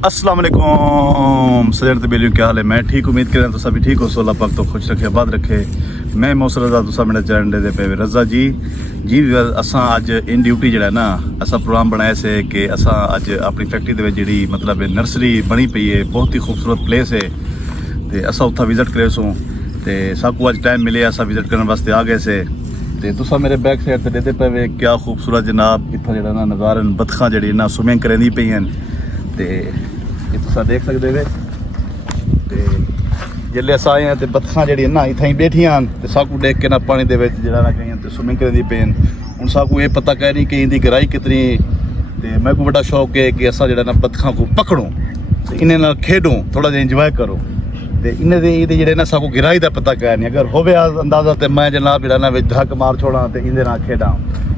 अस्सलाम वालेकुम सजन तबेलियों, क्या हाल है? मैं ठीक, उम्मीद करें तो सभी ठीक हो। सोला पाक तो खुश रखे, आबाद रखे। मैं मौसर रजा तुसा मेरे चैनल दे पे रजा जी असां अज इन ड्यूटी जड़ा ना असा प्रोग्राम बनाया से कि असां अज अपनी फैक्ट्री दे जी मतलब नर्सरी बनी पई है, बहुत ही खूबसूरत प्लेस है। तो असा उत्था विजिट करे सो तो सबको अज टाइम मिले, असा विजिट करने वास्ते आ गए से। तो तुसा मेरे बैक साइड से देते पे क्या खूबसूरत जनाब इतना जड़ा ना नज़ारे, बतखां जड़ी ना स्विमिंग करेंदी पई हैं। तो ये तुसा देख सकते वे। तो जिसले अस आए हैं तो बतखां जी ना इतना ही बैठियां तो साकू देख के ना पानी के जरा ना कहीं तो स्विमिंग करेंदी पे हूँ। साकू ये पता कह रही कि इनकी गहराई कितनी। तो मैं को बड़ा शौक है कि असा जरा ना बतखां को पकड़ूँ तो इन्हें खेडूँ, थोड़ा जहा इंजॉय करो। तो इन्हें जे ना साकू गहराई का पता कह नहीं, अगर हो अंदाजा तो मैं जनाब जरा ना धक मार छोड़ा तो इन्हें ना खेडा।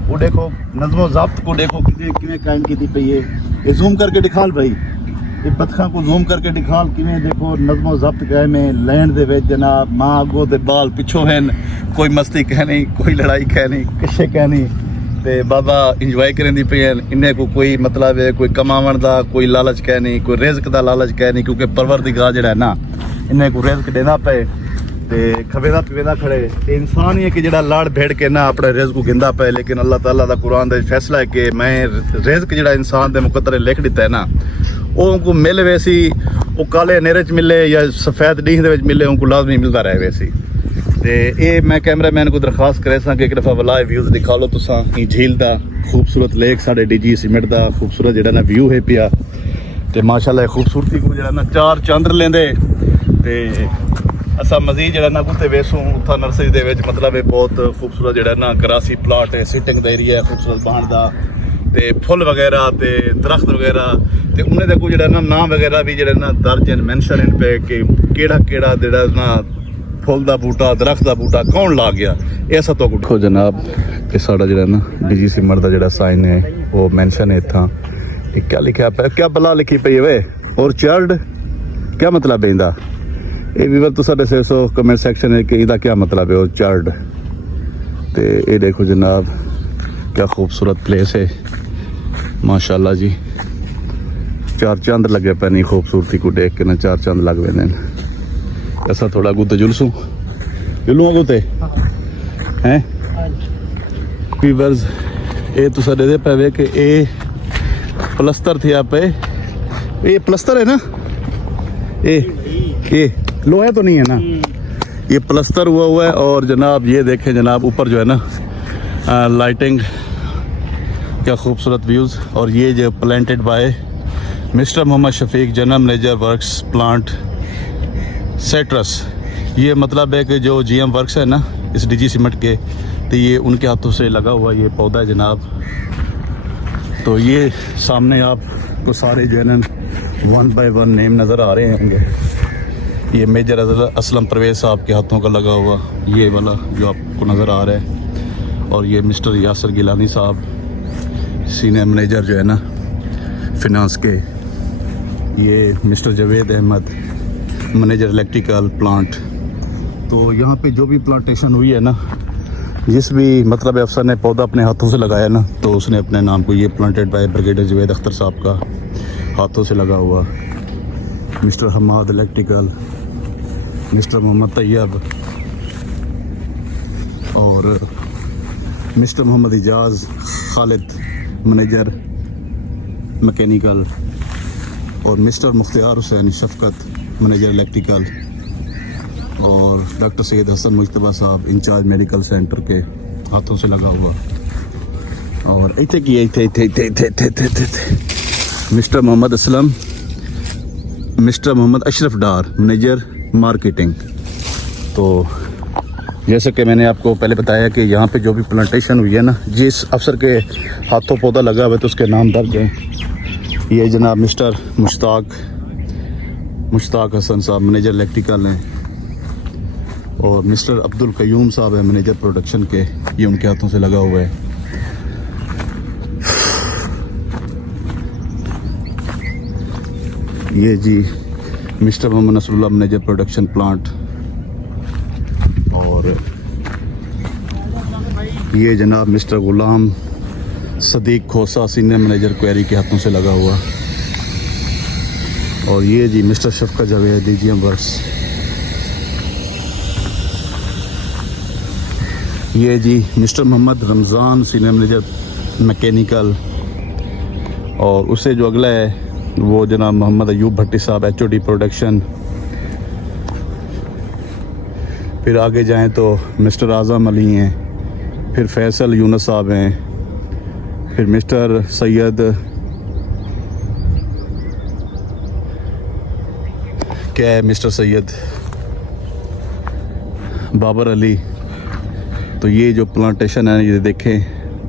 वो देखो नज़मो ज़ब्त को देखो कि कायम की पई है। ये जूम करके दिखाल भाई, ये बतखां को जूम करके दिखाल किमें देखो नज़मो ज़ब्त कायम है। लैंड दे विच जनाब माँ अगो ते बाल पिछों हैं, कोई मस्ती कह नहीं, कोई लड़ाई कह नहीं, किशे कह नहीं। तो बाबा इंजॉय करेंदी पे हैं। इन्हें को कोई मतलब है कोई कमावन का कोई लालच कह नहीं, कोई रिज़्क का लालच कह नहीं, क्योंकि परवरदिगार जड़ा है ना इन्हें को रिज़्क देना पे। तो खवेदा पवेदा खड़े इंसान ही है कि जड़ा लाड़ भेड़ के ना अपने रिज़्क को गिंदा पे। लेकिन अल्लाह ताला का कुरान का फैसला है कि मैं रिज़्क जड़ा इंसान के मुकद्दर लिख दिता है ना वो उनको मिल वैसी, वो काले नेरे च मिले या सफेद डीह दे मिले, उनको लाजमी मिलता रहे वैसी। तो ये मैं कैमरा मैन को दरखास्त करे सा कि एक दफ़ा वाला व्यूज़ दिखा लो तुसा झील का खूबसूरत लेक साढ़े DG सीमेंट का खूबसूरत जड़ा ना व्यू है पिया। तो माशाल्लाह खूबसूरती को जड़ा ना चार चंद्र लेंदे। तो असा मजीद जड़ा ना कुत्ते वेसूँ उतना नर्सरी दे विच मतलब है बहुत खूबसूरत जड़ा ना ग्रासी प्लाट है, सिटिंग का एरिया है खूबसूरत बहन का। तो फुल वगैरह तो दरख्त वगैरह तो उन्हें देखो जड़ा ना नाम वगैरह भी जड़ा ना दर्ज हैं, मैंशन इन पे कि केड़ा केड़ा जड़ा ना फुल का बूटा दरख्त का बूटा कौन ला गया। ऐसा तो देखो जनाब ये साड़ा जड़ा ना DG सीमेंट का जड़ा साइन है वो मैंशन है इतना। क्या लिखा पे, क्या बला लिखी पई है वे और चार्ड क्या मतलब है इंदा? ये भी तो साढ़े 600 कमेंट सेक्शन है कि इदा क्या मतलब है वो चार्ड। तो ये देखो जनाब क्या खूबसूरत प्लेस है माशाल्लाह जी। चार चंद लगे पे नहीं, खूबसूरती को देख के ना चार चंद लग पे। ऐसा थोड़ा गुते जुलसूँ गुते हैं वीवर्स। ये तो साढ़े दे पे कि ये प्लस्तर थे आप पे, ये प्लस्तर है ना, ये लोहा तो नहीं है ना, ये प्लस्तर हुआ है। और जनाब ये देखें जनाब ऊपर जो है ना लाइटिंग, क्या खूबसूरत व्यूज़। और ये जो planted by mister Mohammad Shafiq, general manager works plant सेट्रस। ये मतलब है कि जो GM वर्क्स है ना इस DG सीमेंट के, तो ये उनके हाथों से लगा हुआ ये पौधा है जनाब। तो ये सामने आपको सारे जो है ना 1 by 1 नेम नज़र आ रहे होंगे। ये मेजर असलम परवेज साहब के हाथों का लगा हुआ ये वाला जो आपको नज़र आ रहा है। और ये मिस्टर यासर गिलानी साहब सीनियर मैनेजर जो है ना फिनांस के। ये mister Javed Ahmed manager electrical plant. तो यहाँ पे जो भी प्लांटेशन हुई है ना, जिस भी मतलब अफसर ने पौधा अपने हाथों से लगाया ना, तो उसने अपने नाम को ये planted by brigadier Javed Akhtar साहब का हाथों से लगा हुआ। Mister Hamad electrical, mister Mohammad Tayyab और mister Mohammad Ijaz Khalid manager mechanical और mister Mukhtiar Hussain Shafqat manager electrical और डॉक्टर सैयद हसन मुश्तबा साहब इंचार्ज मेडिकल सेंटर के हाथों से लगा हुआ। और इतने की इतने मिस्टर मोहम्मद असलम, मिस्टर मोहम्मद अशरफ डार मैनेजर मार्केटिंग। तो जैसे कि मैंने आपको पहले बताया कि यहाँ पे जो भी प्लांटेशन हुई है ना, जिस अफसर के हाथों पौधा लगा हुआ है तो उसके नाम दर्ज हैं। ये जनाब मिस्टर मुश्ताक हसन साहब मैनेजर इलेक्ट्रिकल हैं और मिस्टर अब्दुल कयूम साहब है मैनेजर प्रोडक्शन के, ये उनके हाथों से लगा हुआ है। ये जी mister Mohammad Nasrullah manager production plant. और ये जनाब mister Ghulam Sadiq Khosa senior manager quarry के हाथों से लगा हुआ। और ये जी mister Shafqat Javed DGM works, ये जी mister Mohammad Ramzan senior manager mechanical, और उससे जो अगला है वो जनाब मोहम्मद अयूब भट्टी साहब HOD प्रोडक्शन। फिर आगे जाएं तो मिस्टर आज़म अली हैं, फिर फैसल यूनुस साहब हैं, फिर मिस्टर सैयद क्या है, मिस्टर सैयद बाबर अली। तो ये जो प्लांटेशन है ये देखें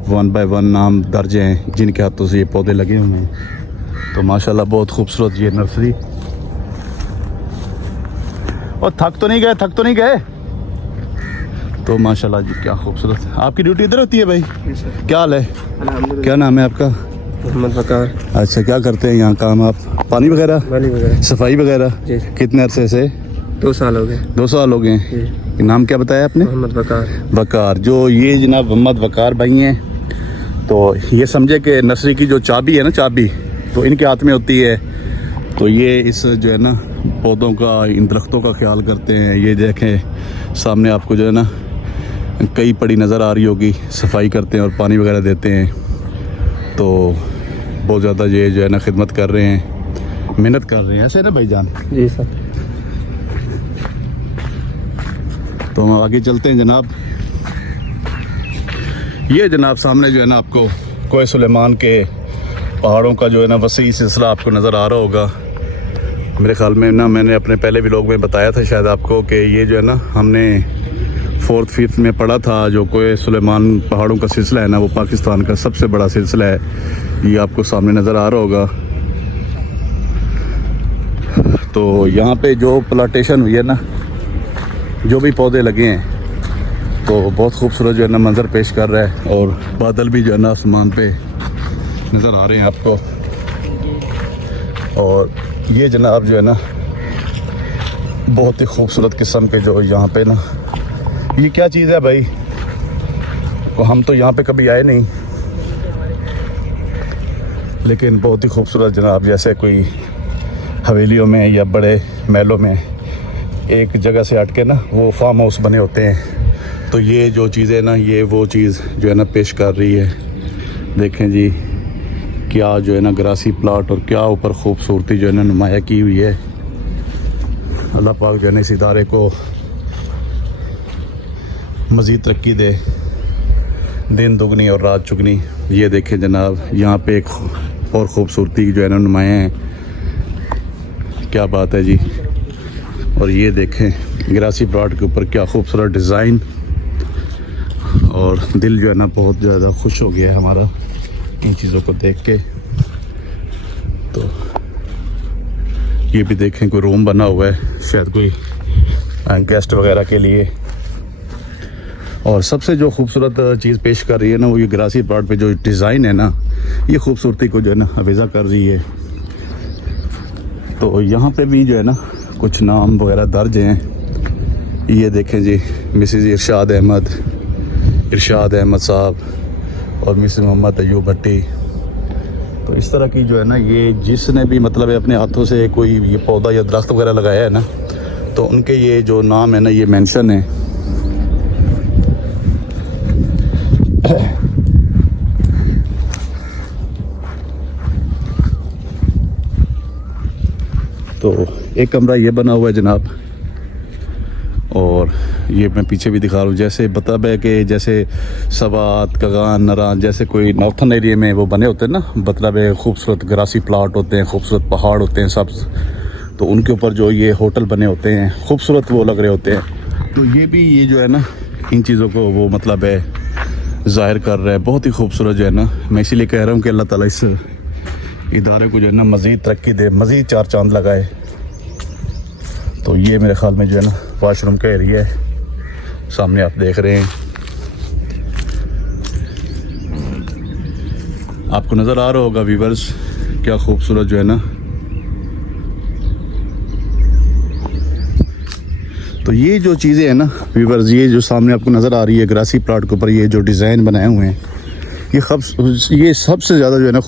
1 बाय 1 नाम दर्ज हैं जिनके हाथों से ये पौधे लगे हुए हैं। तो माशाल्लाह बहुत खूबसूरत ये नर्सरी। और थक तो नहीं गए तो माशाल्लाह जी क्या खूबसूरत। आपकी ड्यूटी इधर होती है भाई? क्या हाल है? क्या नाम है आपका? मोहम्मद वकार। अच्छा, क्या करते हैं यहाँ काम आप? पानी वगैरह, सफाई वगैरह? कितने अरसे से? 2 साल हो गए। 2 साल हो गए। नाम क्या बताया आपने? मोहम्मद वकार। वकार। जो ये जनाब मोहम्मद वकार भाई हैं, तो ये समझे कि नर्सरी की जो चाबी है ना, चाबी तो इनके हाथ में होती है। तो ये इस जो है ना पौधों का, इन दरख्तों का ख्याल करते हैं। ये देखें सामने आपको जो है ना कई पड़ी नज़र आ रही होगी, सफाई करते हैं और पानी वगैरह देते हैं। तो बहुत ज़्यादा ये जो है ना खिदमत कर रहे हैं, मेहनत कर रहे हैं, ऐसे ना भाईजान? जी सर। तो हम आगे चलते हैं जनाब। ये जनाब सामने जो है ना आपको कोहे सुलेमान के पहाड़ों का जो है ना वसी सिलसिला आपको नज़र आ रहा होगा। मेरे ख्याल में ना मैंने अपने पहले व्लॉग में बताया था शायद आपको कि ये जो है ना हमने 4th 5th में पढ़ा था। जो कोहे सुलेमान पहाड़ों का सिलसिला है ना वो पाकिस्तान का सबसे बड़ा सिलसिला है। ये आपको सामने नज़र आ रहा होगा। तो यहाँ पे जो प्लांटेशन हुई है ना, जो भी पौधे लगे हैं, तो बहुत खूबसूरत जो है ना मंजर पेश कर रहा है। और बादल भी जो है ना आसमान पे नज़र आ रहे हैं आपको। और ये जनाब जो है ना बहुत ही खूबसूरत किस्म के जो यहाँ पे ना, ये क्या चीज़ है भाई? तो हम तो यहाँ पे कभी आए नहीं, लेकिन बहुत ही खूबसूरत जनाब, जैसे कोई हवेलियों में या बड़े महलों में एक जगह से हट के ना वो फार्म हाउस बने होते हैं। तो ये जो चीज़ें ना, ये वो चीज़ जो है ना पेश कर रही है। देखें जी क्या जो है ना ग्रासी प्लाट, और क्या ऊपर खूबसूरती जो है ना नुमाया की हुई है। अल्लाह पाक जो है ना इस इदारे को मज़ीद तरक्की दे, दिन दुगनी और रात चुगनी। ये देखें जनाब यहाँ पे एक और ख़ूबसूरती जो है ना नुमाया है। क्या बात है जी। और ये देखें ग्रासी प्लाट के ऊपर क्या खूबसूरत डिज़ाइन, और दिल जो है ना बहुत ज़्यादा खुश हो गया है हमारा इन चीज़ों को देख के। तो ये भी देखें कोई रूम बना हुआ है, शायद कोई गेस्ट वगैरह के लिए। और सबसे जो खूबसूरत चीज़ पेश कर रही है ना वो ये ग्रासी प्लाट पे जो डिज़ाइन है ना, ये खूबसूरती को जो है ना अवेज़ा कर रही है। तो यहाँ पे भी जो है ना कुछ नाम वगैरह दर्ज हैं। ये देखें जी मिसेज़ इरशाद अहमद साहब और मिसेस मोहम्मद अयूब भट्टी। तो इस तरह की जो है ना, ये जिसने भी मतलब है अपने हाथों से कोई ये पौधा या दरख्त वगैरह लगाया है ना, तो उनके ये जो नाम है ना ये मेंशन है। तो एक कमरा ये बना हुआ है जनाब, और ये मैं पीछे भी दिखा रहा हूँ। जैसे बतब है कि जैसे सवात, कगान, नरान जैसे कोई नॉर्थन एरिया में वो बने होते हैं ना, मतलब है खूबसूरत ग्रासी प्लाट होते हैं, खूबसूरत पहाड़ होते हैं सब, तो उनके ऊपर जो ये होटल बने होते हैं खूबसूरत वो लग रहे होते हैं। तो ये भी ये जो है ना इन चीज़ों को वो मतलब है ज़ाहिर कर रहा है। बहुत ही खूबसूरत जो है ना, मैं इसीलिए कह रहा हूँ कि अल्लाह ताला इस इदारे को जो है ना मज़ीद तरक्की दे, मज़ीद 4 चांद लगाए। तो ये मेरे ख्याल में जो है ना वाशरूम का एरिया है, सामने आप देख रहे हैं। आपको नज़र आ रहा होगा व्यूवर्स क्या खूबसूरत जो है ना। तो ये जो चीज़ें हैं ना व्यूवर्स, ये जो सामने आपको नज़र आ रही है ग्रासी प्लाट के ऊपर ये जो डिज़ाइन बनाए हुए हैं, ये सबसे ज़्यादा जो है ना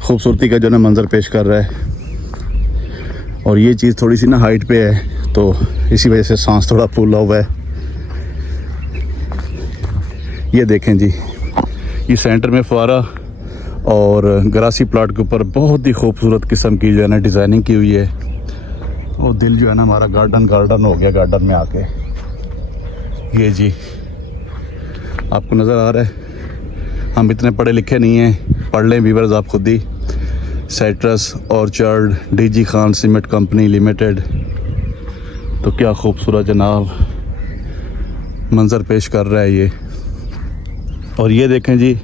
खूबसूरती का जो है ना मंजर पेश कर रहा है। और ये चीज़ थोड़ी सी ना हाइट पे है तो इसी वजह से सांस थोड़ा फूला हुआ है। ये देखें जी, ये सेंटर में फुआरा और ग्रासी प्लाट के ऊपर बहुत ही खूबसूरत किस्म की जो है ना डिज़ाइनिंग की हुई है। और दिल जो है ना हमारा गार्डन हो गया गार्डन में आके। ये जी आपको नज़र आ रहा है, हम इतने पढ़े लिखे नहीं हैं, पढ़ लें व्यूअर्स आप खुद ही। Citrus orchard DG Khan cement company limited. तो क्या खूबसूरत जनाब मंज़र पेश कर रहा है ये। और ये देखें जी,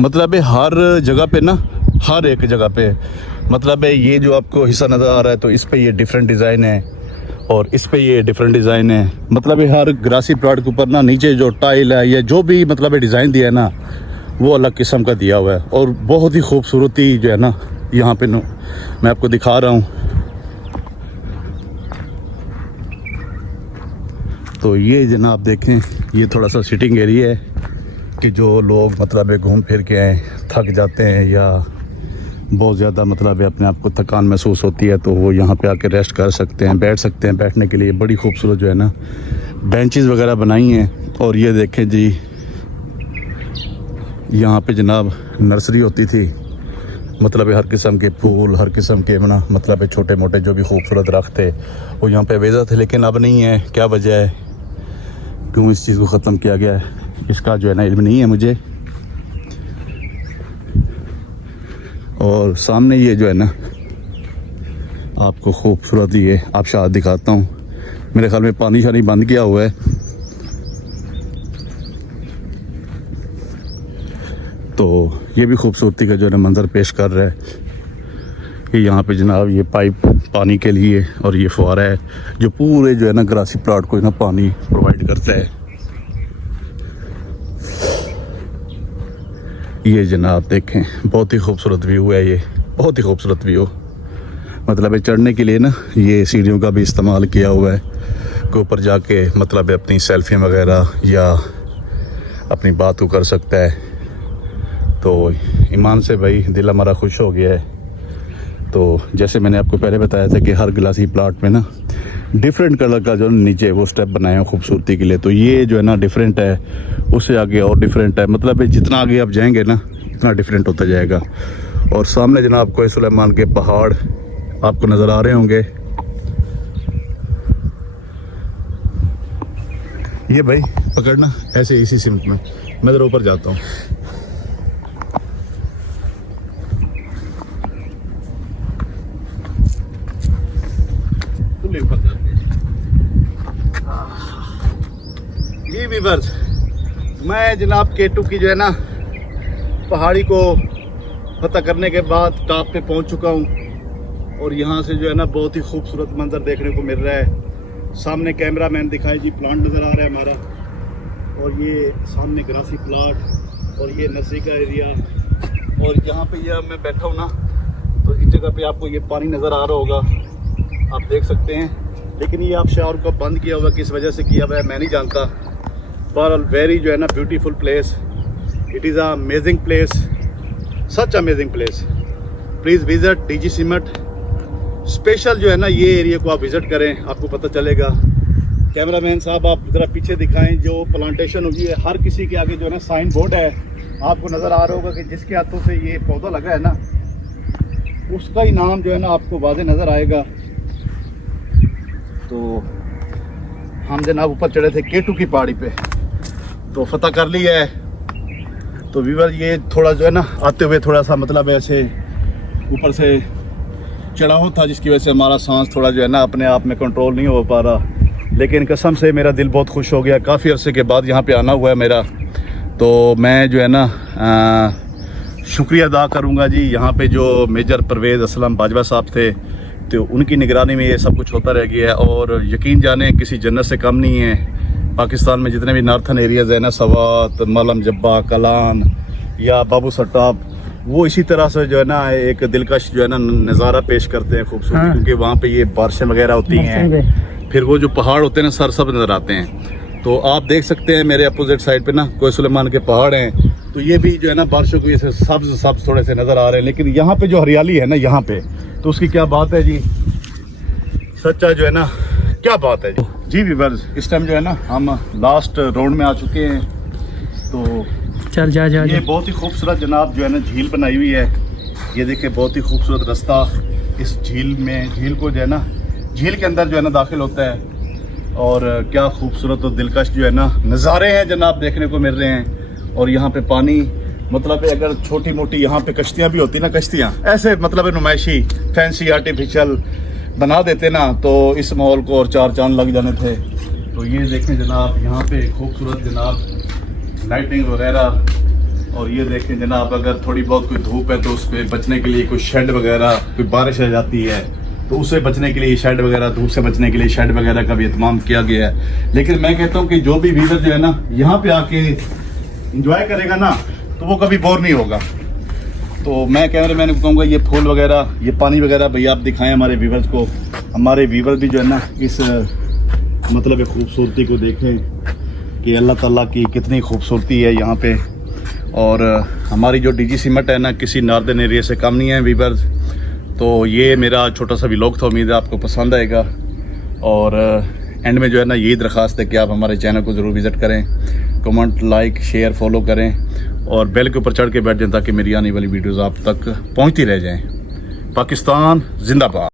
मतलब है हर जगह पे ना, हर एक जगह पे मतलब है ये जो आपको हिस्सा नज़र आ रहा है तो इस पे ये डिफरेंट डिज़ाइन है और इस पे ये डिफरेंट डिज़ाइन है। मतलब है हर ग्रासी प्लॉट के ऊपर ना नीचे जो टाइल है या जो भी मतलब है डिज़ाइन दिया है ना वो अलग किस्म का दिया हुआ है। और बहुत ही खूबसूरती जो है ना यहाँ पे मैं आपको दिखा रहा हूँ। तो ये जनाब देखें, ये थोड़ा सा सिटिंग एरिया है कि जो लोग मतलब है घूम फिर के आए, थक जाते हैं या बहुत ज़्यादा मतलब है अपने आप को थकान महसूस होती है तो वो यहाँ पे आके रेस्ट कर सकते हैं, बैठ सकते हैं। बैठने के लिए बड़ी खूबसूरत जो है ना बेंचेस वगैरह बनाई हैं। और ये देखें जी, यहाँ पे जनाब नर्सरी होती थी, मतलब हर किस्म के फूल, हर किस्म के ना मतलब है छोटे मोटे जो भी खूबसूरत दरख्त थे वो यहाँ पे अवेज़ा थे, लेकिन अब नहीं है। क्या वजह है, क्यों इस चीज़ को ख़त्म किया गया है, इसका जो है ना इल्म नहीं है मुझे। और सामने ये जो है ना आपको खूबसूरत ये आबशार दिखाता हूँ। मेरे ख्याल में पानी शानी बंद किया हुआ है तो ये भी खूबसूरती का जो है ना मंज़र पेश कर रहा है कि यहाँ पे जनाब ये पाइप पानी के लिए और ये फुआरा है जो पूरे जो है ना ग्रासी प्लॉट को ना पानी प्रोवाइड करता है। ये जनाब देखें, बहुत ही खूबसूरत व्यू है, ये बहुत ही खूबसूरत व्यू। मतलब है चढ़ने के लिए ना ये सीढ़ियों का भी इस्तेमाल किया हुआ है कि ऊपर जाके मतलब है अपनी सेल्फी वगैरह या अपनी बात को कर सकता है। तो ईमान से भाई दिल हमारा खुश हो गया है। तो जैसे मैंने आपको पहले बताया था कि हर ग्लासी प्लाट में ना डिफरेंट कलर का जो नीचे वो स्टेप बनाए हैं खूबसूरती के लिए, तो ये जो है ना डिफरेंट है, उससे आगे और डिफरेंट है। मतलब जितना आगे आप जाएंगे ना उतना डिफरेंट होता जाएगा। और सामने जनाब कोई सुलेमान के पहाड़ आपको नज़र आ रहे होंगे। ये भाई पकड़ना ऐसे इसी सिमत में, मैं ज़रा ऊपर जाता हूँ। जी वीवर्स, मैं जनाब केटू की जो है ना पहाड़ी को फतह करने के बाद टॉप पे पहुंच चुका हूं और यहाँ से जो है ना बहुत ही खूबसूरत मंजर देखने को मिल रहा है। सामने कैमरा मैन दिखाए जी, प्लांट नज़र आ रहा है हमारा, और ये सामने ग्रासी प्लाट और ये नर्सरी का एरिया। और यहाँ पे ये मैं बैठा हूँ ना तो इस जगह पे आपको ये पानी नज़र आ रहा होगा, आप देख सकते हैं। लेकिन ये आप शावर को बंद किया हुआ, किस वजह से किया हुआ है मैं नहीं जानता। पर वेरी जो है ना beautiful place, it is a amazing place, such amazing place. Please visit DG cement. Special जो है ना ये एरिया को आप विज़िट करें, आपको पता चलेगा। कैमरामैन साहब आप ज़रा पीछे दिखाएं, जो प्लांटेशन हुई है हर किसी के आगे जो है ना साइन बोर्ड है, आपको नज़र आ रहा होगा कि जिसके हाथों से ये पौधा लगा है ना उसका ही नाम जो है ना आपको वाज़े नज़र आएगा। तो हम जनाब ऊपर चढ़े थे केटू की पहाड़ी पे, तो फतह कर लिया है। तो व्यूअर ये थोड़ा जो है ना आते हुए थोड़ा सा मतलब ऐसे ऊपर से चढ़ाव था, जिसकी वजह से हमारा सांस थोड़ा जो है ना अपने आप में कंट्रोल नहीं हो पा रहा। लेकिन कसम से मेरा दिल बहुत खुश हो गया, काफ़ी अरसे के बाद यहाँ पे आना हुआ है मेरा। तो मैं जो है ना शुक्रिया अदा करूँगा जी, यहाँ पे जो मेजर परवेज़ असलम बाजवा साहब थे, तो उनकी निगरानी में ये सब कुछ होता रह गया है। और यकीन जाने किसी जन्नत से कम नहीं है। पाकिस्तान में जितने भी नॉर्थन एरियाज़ हैं ना, सवात, मलम जब्बा, कलान या बाबू सट्टाब, वो इसी तरह से जो है ना एक दिलकश जो है ना नज़ारा पेश करते हैं खूबसूरत। हाँ। क्योंकि वहाँ पे ये बारिशें वगैरह होती हैं, फिर वो जो पहाड़ होते हैं ना सरसब नज़र आते हैं। तो आप देख सकते हैं मेरे अपोजिट साइड पे ना कोई सुलेमान के पहाड़ हैं, तो ये भी जो है ना बारिशों की वजह से सब्ज थोड़े से नज़र आ रहे हैं। लेकिन यहाँ पे जो हरियाली है ना यहाँ पे, तो उसकी क्या बात है जी। सच्चा जो है ना, क्या बात है जी व्यूअर्स। इस टाइम जो है ना हम लास्ट राउंड में आ चुके हैं। तो चल जा जा ये बहुत ही खूबसूरत जनाब जो है ना झील बनाई हुई है। ये देखिए बहुत ही खूबसूरत रास्ता इस झील में, झील को जो है ना, झील के अंदर जो है ना दाखिल होता है। और क्या खूबसूरत और दिलकश जो है ना नज़ारे हैं जनाब देखने को मिल रहे हैं। और यहाँ पे पानी, मतलब है अगर छोटी मोटी यहाँ पे कश्तियाँ भी होती ना, कश्तियाँ ऐसे मतलब नुमाइशी फैंसी आर्टिफिशियल बना देते ना, तो इस माहौल को और चार चांद लग जाने थे। तो ये देखें जनाब यहाँ पे खूबसूरत जनाब लाइटिंग वगैरह। और ये देखें जनाब अगर थोड़ी बहुत कोई धूप है तो उस पर बचने के लिए कोई शेड वगैरह, कोई बारिश आ जाती है तो उससे बचने के लिए शेड वगैरह, धूप से बचने के लिए शेड वगैरह का भी एहतमाम किया गया है। लेकिन मैं कहता हूँ कि जो भी व्यूअर जो है ना यहाँ पे आके इंजॉय करेगा ना तो वो कभी बोर नहीं होगा। तो मैं कैमरामैन को कहूँगा ये फूल वगैरह, ये पानी वगैरह भैया आप दिखाएं हमारे व्यूअर्स को। हमारे व्यूअर भी जो है ना इस मतलब खूबसूरती को देखें कि अल्लाह ताला की कितनी खूबसूरती है यहाँ पे। और हमारी जो डीजी सीमेंट है ना किसी नॉर्दर्न एरिया से कम नहीं है व्यूअर्स। तो ये मेरा छोटा सा व्लॉग था, उम्मीद है आपको पसंद आएगा। और एंड में जो है ना यही दरख्वास्त है कि आप हमारे चैनल को ज़रूर विज़िट करें, कमेंट, लाइक, शेयर, फॉलो करें और बेल के ऊपर चढ़ के बैठ जाएं ताकि मेरी आने वाली वीडियोज़ आप तक पहुँचती रह जाएँ। पाकिस्तान जिंदाबाद।